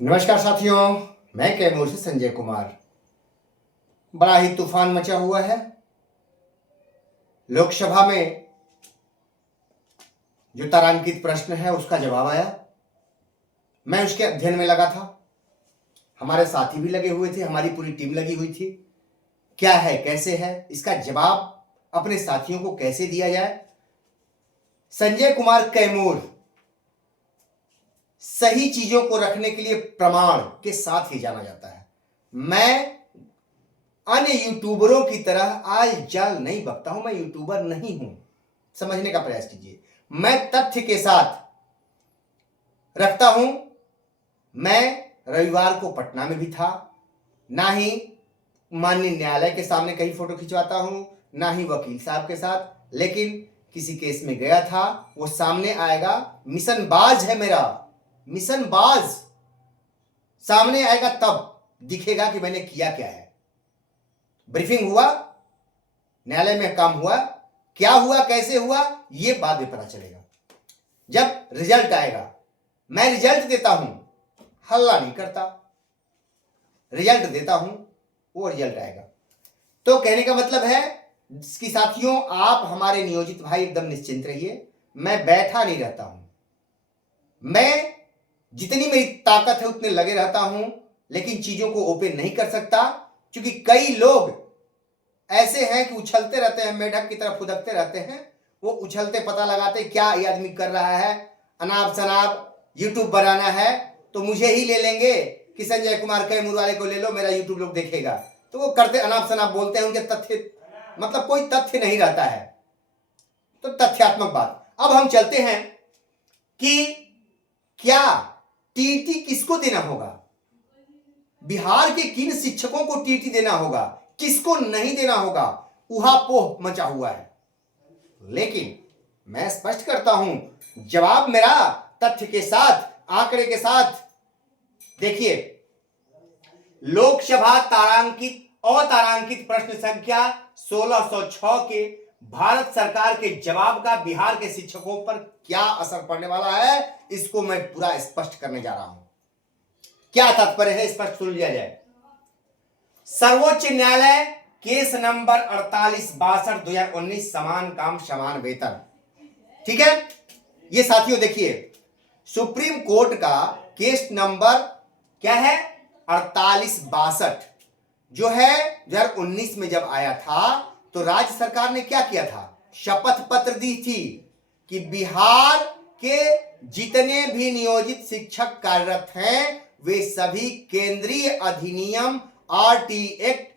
नमस्कार साथियों, मैं कैमूर से संजय कुमार। बड़ा ही तूफान मचा हुआ है। लोकसभा में जो तारांकित प्रश्न है उसका जवाब आया। मैं उसके अध्ययन में लगा था, हमारे साथी भी लगे हुए थे, हमारी पूरी टीम लगी हुई थी। क्या है, कैसे है, इसका जवाब अपने साथियों को कैसे दिया जाए। संजय कुमार कैमूर सही चीजों को रखने के लिए प्रमाण के साथ ही जाना जाता है। मैं अन्य यूट्यूबरों की तरह आल जाल नहीं बकता हूं, मैं यूट्यूबर नहीं हूं, समझने का प्रयास कीजिए। मैं तथ्य के साथ रखता हूं। मैं रविवार को पटना में भी था, ना ही माननीय न्यायालय के सामने कहीं फोटो खिंचवाता हूं, ना ही वकील साहब के साथ, लेकिन किसी केस में गया था, वो सामने आएगा। मिशन बाज है मेरा, मिशन बाज। सामने आएगा तब दिखेगा कि मैंने किया क्या है। ब्रीफिंग हुआ, न्यायालय में काम हुआ, क्या हुआ, कैसे हुआ, यह बाद में पता चलेगा जब रिजल्ट आएगा। मैं रिजल्ट देता हूं, हल्ला नहीं करता, रिजल्ट देता हूं, वो रिजल्ट आएगा। तो कहने का मतलब है कि साथियों, आप हमारे नियोजित भाई एकदम निश्चिंत रहिए। मैं बैठा नहीं रहता हूं, मैं जितनी मेरी ताकत है उतने लगे रहता हूं, लेकिन चीजों को ओपन नहीं कर सकता, क्योंकि कई लोग ऐसे हैं कि उछलते रहते हैं, मेढक की तरफ फुदकते रहते हैं। वो उछलते पता लगाते क्या ये आदमी कर रहा है, अनाप शनाप यूट्यूब बनाना है तो मुझे ही ले लेंगे कि संजय कुमार कैमूर वाले को ले लो, मेरा यूट्यूब लोग देखेगा। तो वो करते अनाप शनाप बोलते हैं, उनके तथ्य मतलब कोई तथ्य नहीं रहता है। तो तथ्यात्मक बात। अब हम चलते हैं कि क्या टीटी किसको देना होगा, बिहार के किन शिक्षकों को टीटी देना होगा, किसको नहीं देना होगा, उहापोह मचा हुआ है। लेकिन मैं स्पष्ट करता हूं, जवाब मेरा तथ्य के साथ, आंकड़े के साथ। देखिए, लोकसभा तारांकित अतारांकित प्रश्न संख्या 1606 के भारत सरकार के जवाब का बिहार के शिक्षकों पर क्या असर पड़ने वाला है, इसको मैं पूरा स्पष्ट करने जा रहा हूं। क्या तात्पर्य है, स्पष्ट सुन लिया जाए। सर्वोच्च न्यायालय केस नंबर 4862 2019, समान काम समान वेतन। ठीक है, ये साथियों देखिए, सुप्रीम कोर्ट का केस नंबर क्या है, 4862, जो है 2019 में जब आया था तो राज्य सरकार ने क्या किया था, शपथ पत्र दी थी कि बिहार के जितने भी नियोजित शिक्षक कार्यरत हैं वे सभी केंद्रीय अधिनियम आरटी एक्ट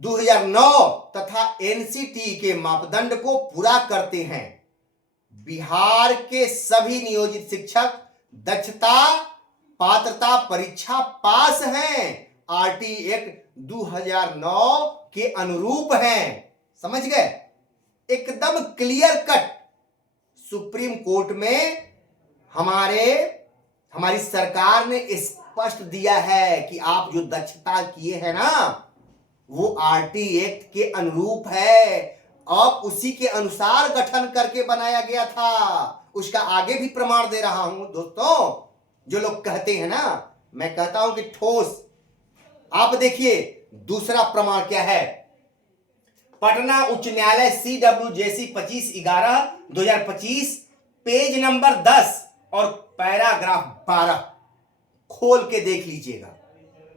2009 तथा एनसीटी के मापदंड को पूरा करते हैं। बिहार के सभी नियोजित शिक्षक दक्षता पात्रता परीक्षा पास हैं, आरटी एक्ट 2009 के अनुरूप हैं। समझ गए, एकदम क्लियर कट। सुप्रीम कोर्ट में हमारी सरकार ने स्पष्ट दिया है कि आप जो दक्षता किए हैं ना, वो आरटी एक्ट के अनुरूप है, अब उसी के अनुसार गठन करके बनाया गया था। उसका आगे भी प्रमाण दे रहा हूं दोस्तों। जो लोग कहते हैं ना, मैं कहता हूं कि ठोस। आप देखिए, दूसरा प्रमाण क्या है, पटना उच्च न्यायालय CWJC 25/11/2025 पेज नंबर 10 और पैराग्राफ 12 खोल के देख लीजिएगा।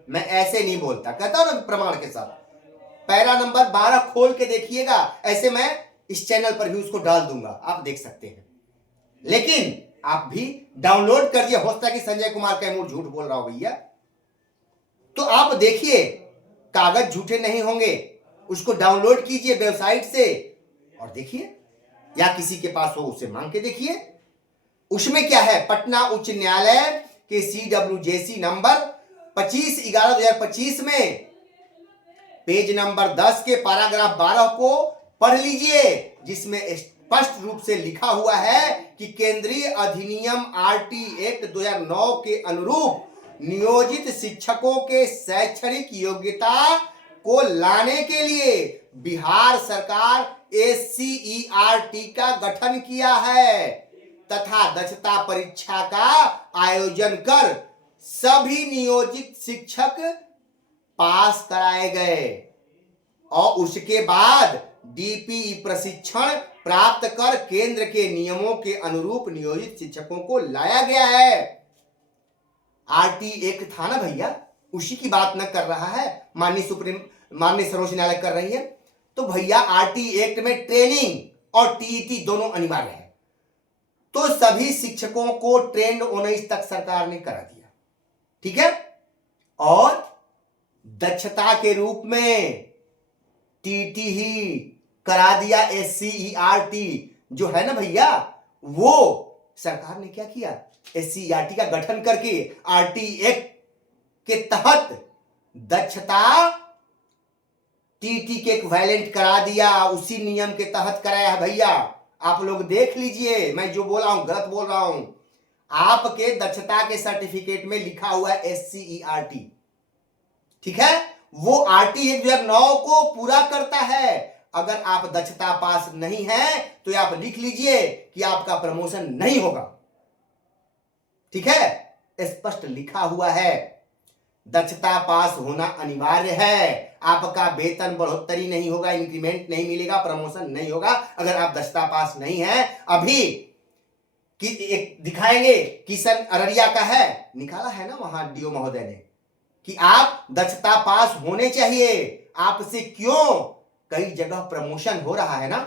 मैं ऐसे नहीं बोलता, कहता हूं ना प्रमाण के साथ। पैरा नंबर 12 खोल के देखिएगा, ऐसे मैं इस चैनल पर भी उसको डाल दूंगा, आप देख सकते हैं। लेकिन आप भी डाउनलोड कर दिए, हो सकता है कि संजय कुमार कैमूर झूठ बोल रहा हो भैया, तो आप देखिए, कागज झूठे नहीं होंगे। उसको डाउनलोड कीजिए वेबसाइट से और देखिए, या किसी के पास हो उसे मांग के देखिए। उसमें क्या है, पटना उच्च न्यायालय के CWJC नंबर 25/11/2025 में पेज नंबर 10 के पैराग्राफ 12 को पढ़ लीजिए, जिसमें स्पष्ट रूप से लिखा हुआ है कि केंद्रीय अधिनियम आरटी एक्ट 2009 के अनुरूप नियोजित शिक्षकों के शैक्षणिक योग्यता को लाने के लिए बिहार सरकार SCERT का गठन किया है तथा दक्षता परीक्षा का आयोजन कर सभी नियोजित शिक्षक पास कराए गए और उसके बाद डीपीई प्रशिक्षण प्राप्त कर केंद्र के नियमों के अनुरूप नियोजित शिक्षकों को लाया गया है। आरटी एक्ट था ना भैया, उसी की बात न कर रहा है, माननीय सर्वोच्च न्यायालय कर रही है। तो भैया आरटी एक्ट में ट्रेनिंग और टीईटी दोनों अनिवार्य है। तो सभी शिक्षकों को ट्रेंड 19 तक सरकार ने करा दिया, ठीक है। और दक्षता के रूप में टीटी ही करा दिया। एससीईआरटी जो है ना भैया, वो सरकार ने क्या किया, एससीईआरटी का गठन करके आरटी एक्ट के तहत दक्षता टीटी के इक्विवेलेंट करा दिया। उसी नियम के तहत कराया है भैया। आप लोग देख लीजिए, मैं जो बोल रहा हूं गलत बोल रहा हूं। आपके दक्षता के सर्टिफिकेट में लिखा हुआ है एससीईआरटी, ठीक है। वो आरटी 2009 को पूरा करता है। अगर आप दक्षता पास नहीं है तो आप लिख लीजिए कि आपका प्रमोशन नहीं होगा, ठीक है। स्पष्ट लिखा हुआ है, दक्षता पास होना अनिवार्य है। आपका वेतन बढ़ोतरी नहीं होगा, इंक्रीमेंट नहीं मिलेगा, प्रमोशन नहीं होगा अगर आप दक्षता पास नहीं है। अभी कि एक दिखाएंगे, किशन अररिया का है, निकाला है ना वहां डीओ महोदय ने कि आप दक्षता पास होने चाहिए। आपसे क्यों कई जगह प्रमोशन हो रहा है ना,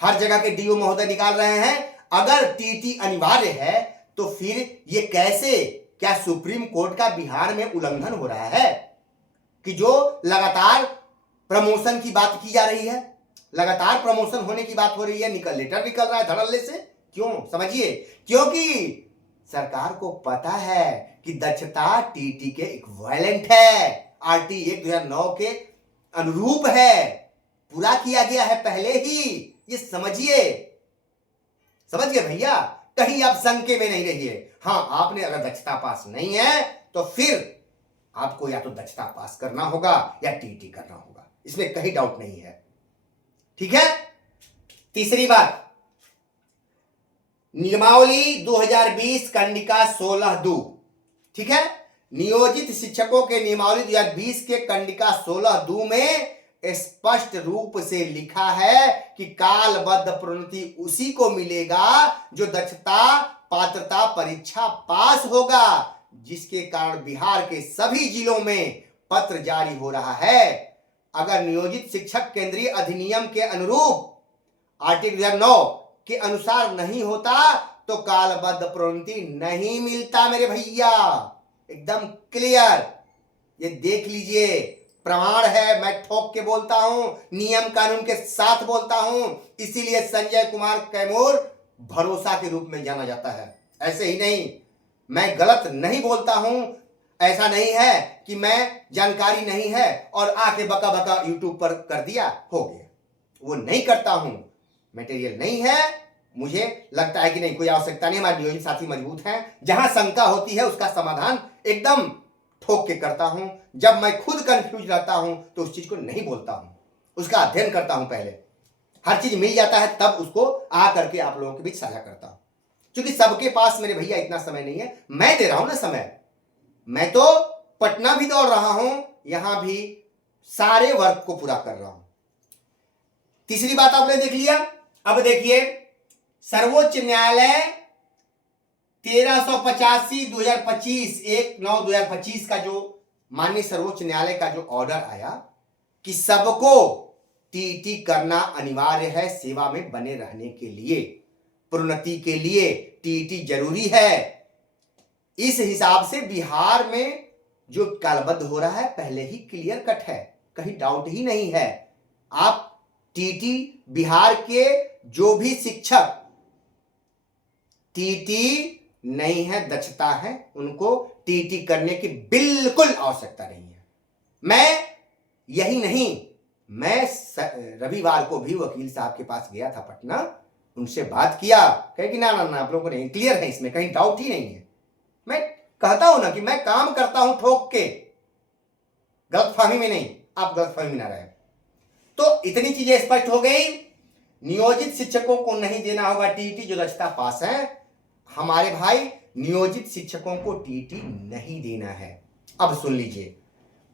हर जगह के डीओ महोदय निकाल रहे हैं। अगर टीटी अनिवार्य है तो फिर ये कैसे, क्या सुप्रीम कोर्ट का बिहार में उल्लंघन हो रहा है कि जो लगातार प्रमोशन की बात की जा रही है, लगातार प्रमोशन होने की बात हो रही है, लेटर निकल रहा है धड़ल्ले से। क्यों, समझिए, क्योंकि सरकार को पता है कि दक्षता टीटी के इक्विवेलेंट है, आरटी एक्ट 2009 के अनुरूप है, पूरा किया गया है पहले ही। ये समझिए, समझ गए भैया, कहीं आप शंके में नहीं रहिए। हाँ, आपने अगर दक्षता पास नहीं है तो फिर आपको या तो दक्षता पास करना होगा या टीटी करना होगा, इसमें कहीं डाउट नहीं है, ठीक है। तीसरी बात, नियमावली 2020 कंडिका 16(2), ठीक है। नियोजित शिक्षकों के नियमावली 2020 के कंडिका 16(2) में स्पष्ट रूप से लिखा है कि कालबद्ध प्रोन्नति उसी को मिलेगा जो दक्षता पात्रता परीक्षा पास होगा, जिसके कारण बिहार के सभी जिलों में पत्र जारी हो रहा है। अगर नियोजित शिक्षक केंद्रीय अधिनियम के अनुरूप आर्टिकल 2009 के अनुसार नहीं होता तो कालबद्ध प्रोन्नति नहीं मिलता मेरे भैया, एकदम क्लियर। ये देख लीजिए, प्रमाण है, मैं ठोक के बोलता हूं, नियम कानून के साथ बोलता हूं। इसीलिए संजय कुमार कैमूर भरोसा के रूप में जाना जाता है। ऐसे ही नहीं, मैं गलत नहीं बोलता हूं। ऐसा नहीं है कि मैं जानकारी नहीं है और आके बका बका यूट्यूब पर कर दिया हो गया, वो नहीं करता हूं। मटेरियल नहीं है, मुझे लगता है कि नहीं, कोई आवश्यकता नहीं, हमारे नियोजित साथी मजबूत हैं। जहां शंका होती है उसका समाधान एकदम ठोक के करता हूं। जब मैं खुद कंफ्यूज रहता हूं तो उस चीज को नहीं बोलता हूं, उसका अध्ययन करता हूं पहले, हर चीज मिल जाता है तब उसको आ करके आप लोगों के बीच साझा करता हूं। क्योंकि सबके पास मेरे भैया इतना समय नहीं है, मैं दे रहा हूं ना समय। मैं तो पटना भी दौड़ रहा हूं, यहां भी सारे वर्क को पूरा कर रहा हूं। तीसरी बात आपने देख लिया। अब देखिए, सर्वोच्च न्यायालय 1385 2025 1/9/2025 का जो माननीय सर्वोच्च न्यायालय का जो ऑर्डर आया कि सबको टीटी करना अनिवार्य है सेवा में बने रहने के लिए, प्रोन्नति के लिए टीटी जरूरी है। इस हिसाब से बिहार में जो कालबद्ध हो रहा है पहले ही क्लियर कट है, कहीं डाउट ही नहीं है। आप टीटी बिहार के जो भी शिक्षक टीटी नहीं है, दक्षता है, उनको टीटी करने की बिल्कुल आवश्यकता नहीं है। मैं यही नहीं, मैं रविवार को भी वकील साहब के पास गया था पटना, उनसे बात किया, कहे कि ना ना ना, आप लोगों को नहीं, क्लियर है, इसमें कहीं डाउट ही नहीं है। मैं कहता हूं ना कि मैं काम करता हूं ठोक के, गलतफहमी में नहीं, आप गलतफहमी में ना रहे। तो इतनी चीजें स्पष्ट हो गई। नियोजित शिक्षकों को नहीं देना होगा टीटी जो दक्षता पास है। हमारे भाई नियोजित शिक्षकों को टीटी नहीं देना है। अब सुन लीजिए,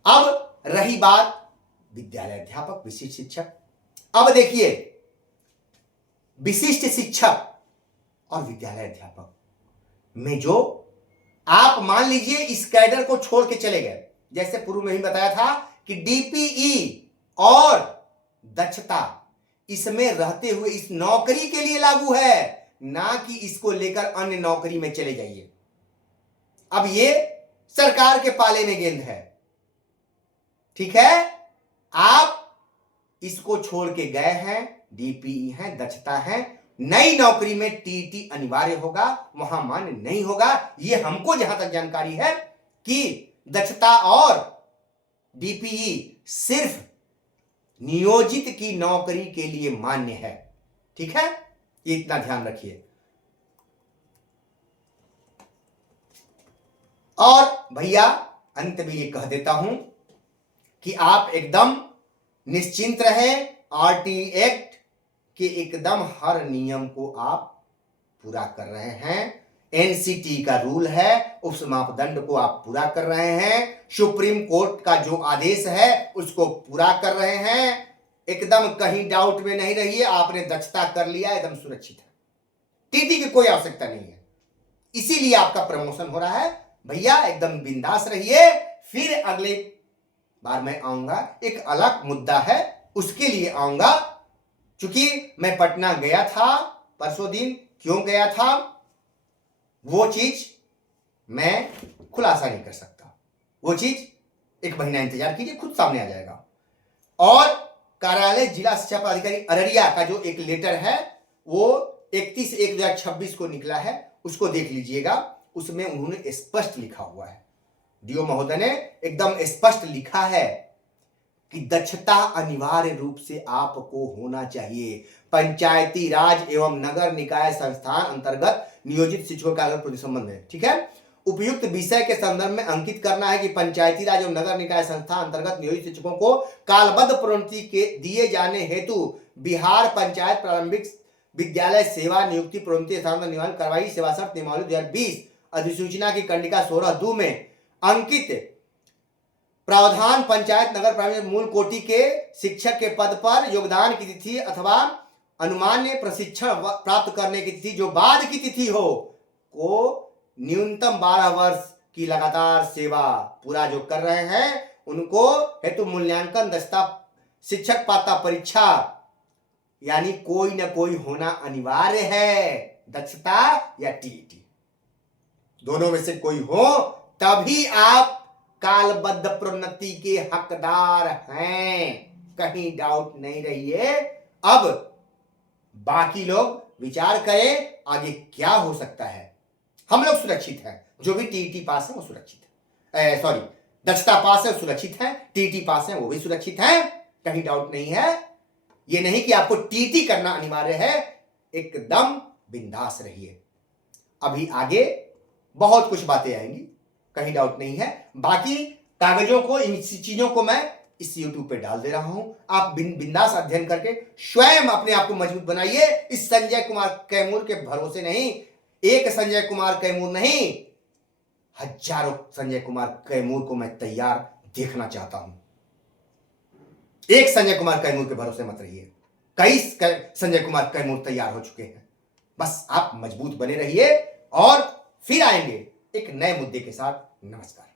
अब रही बात विद्यालय अध्यापक, विशिष्ट शिक्षक। अब देखिए, विशिष्ट शिक्षक और विद्यालय अध्यापक में जो आप मान लीजिए इस कैडर को छोड़ के चले गए, जैसे पूर्व में ही बताया था कि डीपीई और दक्षता इसमें रहते हुए इस नौकरी के लिए लागू है, ना कि इसको लेकर अन्य नौकरी में चले जाइए। अब ये सरकार के पाले में गेंद है, ठीक है। आप इसको छोड़ के गए हैं, डीपीई है, दक्षता है, नई नौकरी में टीटी अनिवार्य होगा, वहां मान्य नहीं होगा। यह हमको जहां तक जानकारी है कि दक्षता और डीपीई सिर्फ नियोजित की नौकरी के लिए मान्य है, ठीक है। ये इतना ध्यान रखिए। और भैया अंत में ये कह देता हूं कि आप एकदम निश्चिंत रहें, आरटी एक्ट के एकदम हर नियम को आप पूरा कर रहे हैं। एनसीटी का रूल है, उस मापदंड को आप पूरा कर रहे हैं। सुप्रीम कोर्ट का जो आदेश है उसको पूरा कर रहे हैं। एकदम कहीं डाउट में नहीं रहिए, आपने दक्षता कर लिया, एकदम सुरक्षित है, टीटी की कोई आवश्यकता नहीं है, इसीलिए आपका प्रमोशन हो रहा है। भैया एकदम बिंदास रहिए। फिर अगले बार मैं आऊंगा, एक अलग मुद्दा है उसके लिए आऊंगा। चूंकि मैं पटना गया था परसों दिन, क्यों गया था वो चीज मैं खुलासा नहीं कर सकता। वो चीज एक महीना इंतजार कीजिए, खुद सामने आ जाएगा। और कार्यालय जिला शिक्षा पदाधिकारी अररिया का जो एक लेटर है वो 31/1/2026 को निकला है, उसको देख लीजिएगा। उसमें उन्होंने स्पष्ट लिखा हुआ है, डीओ महोदय ने एकदम स्पष्ट लिखा है कि दक्षता अनिवार्य रूप से आपको होना चाहिए। पंचायती राज एवं नगर निकाय संस्थान अंतर्गत नियोजित शिक्षकों का अगर संबंध है, ठीक है। उपयुक्त विषय के संदर्भ में अंकित करना है कि पंचायती राज एवं नगर निकाय संस्थान अंतर्गत नियोजित शिक्षकों को कालबद्ध प्रोन्नति के दिए जाने हेतु बिहार पंचायत प्रारंभिक विद्यालय सेवा नियुक्ति प्रोन्नति स्थान निवारण कार्रवाई सेवा शर्त नियमावली 2020 अधिसूचना की कंडिका 16(2) में अंकित प्रावधान पंचायत नगर प्रारंभिक मूल कोटि के शिक्षक के पद पर योगदान की तिथि अथवा अनुमान्य प्रशिक्षण प्राप्त करने की तिथि जो बाद की तिथि हो को न्यूनतम 12 वर्ष की लगातार सेवा पूरा जो कर रहे हैं उनको हेतु मूल्यांकन दक्षता शिक्षक पात्रता परीक्षा यानी कोई ना कोई होना अनिवार्य है, दक्षता या टीईटी दोनों में से कोई हो तभी आप कालबद्ध प्रोन्नति के हकदार हैं, कहीं डाउट नहीं रहिए। अब बाकी लोग विचार करें आगे क्या हो सकता है। हम लोग सुरक्षित हैं, जो भी टीईटी पास है वो सुरक्षित है, सॉरी दक्षता पास है वो सुरक्षित है, टीईटी पास है वो भी सुरक्षित है, कहीं डाउट नहीं है। ये नहीं कि आपको टीईटी करना अनिवार्य है, एकदम बिंदास रहिए। अभी आगे बहुत कुछ बातें आएंगी, कहीं डाउट नहीं है। बाकी कागजों को, इन चीजों को मैं इस YouTube पे डाल दे रहा हूं, आप बिंदास अध्ययन करके स्वयं अपने आप को मजबूत बनाइए। इस संजय कुमार कैमूर के भरोसे नहीं, एक संजय कुमार कैमूर नहीं, हजारों संजय कुमार कैमूर को मैं तैयार देखना चाहता हूं। एक संजय कुमार कैमूर के भरोसे मत रहिए, कई संजय कुमार कैमूर तैयार हो चुके हैं। बस आप मजबूत बने रहिए और फिर आएंगे एक नए मुद्दे के साथ। नमस्कार।